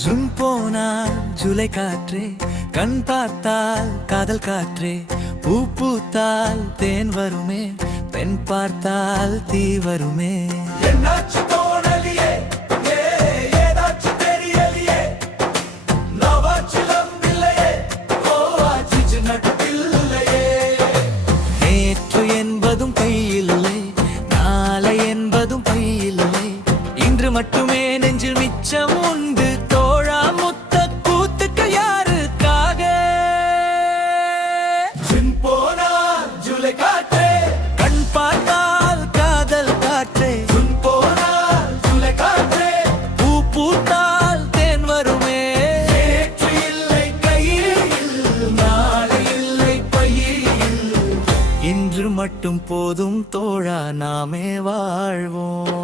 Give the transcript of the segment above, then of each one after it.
June போனால் ஜூலை காற்றே, கண் பார்த்தால் காதல் காற்றே, பூ பூத்தால் தேன் வருமே, பெண் பார்த்தால் தீ வருமே. என்னாச்சு தோணலியே, ஏதாச்சு தெரியலையே, நவாச்சிலம் இல்லையே, ஆச்சு நட்பில்லையே. நேற்று என்பதும் கையில்லை, நாளை என்பதும் கையில்லை, இன்று மட்டுமே நெஞ்சில் மிச்சம் உண்டு. தோழா முத்த கூத்துக்கு யாருக்காக? ஜூன் போனால் ஜூலை காற்றே, கண் பார்த்தால் காதல் காற்றே, ஜூன் போனால் ஜூலை காற்றே, பூ பூத்தால் தேன் வருமே. நேற்று இல்லை கையில், நாளை இல்லை பையில், இன்று மட்டும் போதும் தோழா, நாமே வாழ்வோம்.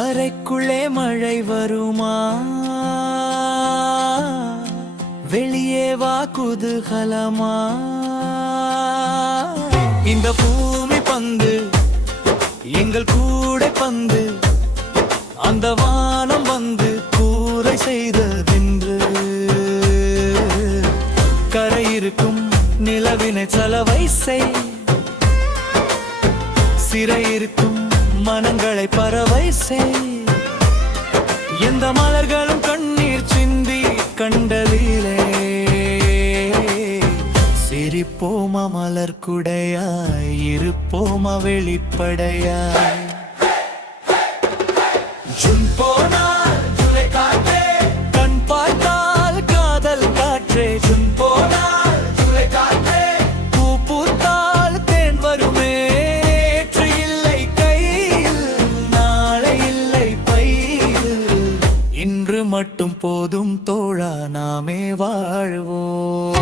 அறைக்குள்ளே மழை வருமா, வெளியே வா குதூகலமா. இந்த பூமி பந்து எங்கள் கூடை பந்து, அந்த வானம் வந்து கூரை செய்ததென்று. கரை இருக்கும் நிலவினை சலவை செய், சிறை இருக்கும் மனங்களை பறவை செய். எந்த மலர்களும் கண்ணீர் சிந்தி கண்டதிலே, சிரிப்போமா மலர் குடையாய், இருப்போமா வெளிப்படையாய். ஜூன் போனால் ஜூலை காற்றே, கண் பார்த்தால் காதல் காற்றே, ஜூன் போனால் ஜூலை காற்றே, பூ பூத்தால் தேன் வருமே. நேற்று இல்லை கையில், நாளை இல்லை பையில், இன்று மட்டும் போதும் தோழா, நாமே வாழ்வோம்.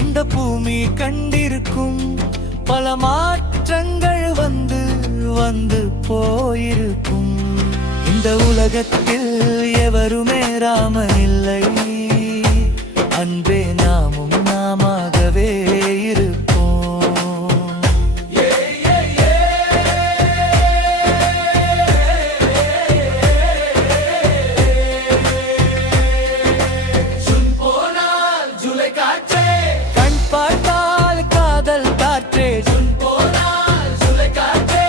இந்த பூமி கண்டிருக்கும் பல மாற்றங்கள் வந்து வந்து போயிருக்கும். இந்த உலகத்தில் எவருமே ராமன் இல்லை, அன்பே நாமும் நாமாகவே இருப்போம். ஜூன் போனால் ஜூலை காற்றே, கண் பார்த்தால் காதல் காற்றே, ஜூன் போனால் ஜூலை காற்றே,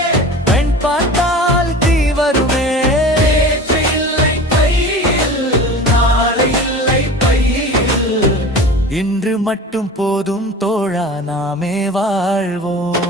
பெண் பார்த்தால் தீ வருமே. நேற்று இல்லை கையில், நாளை இல்லை பையில், இன்று மட்டும் போதும் தோழா, நாமே வாழ்வோம்.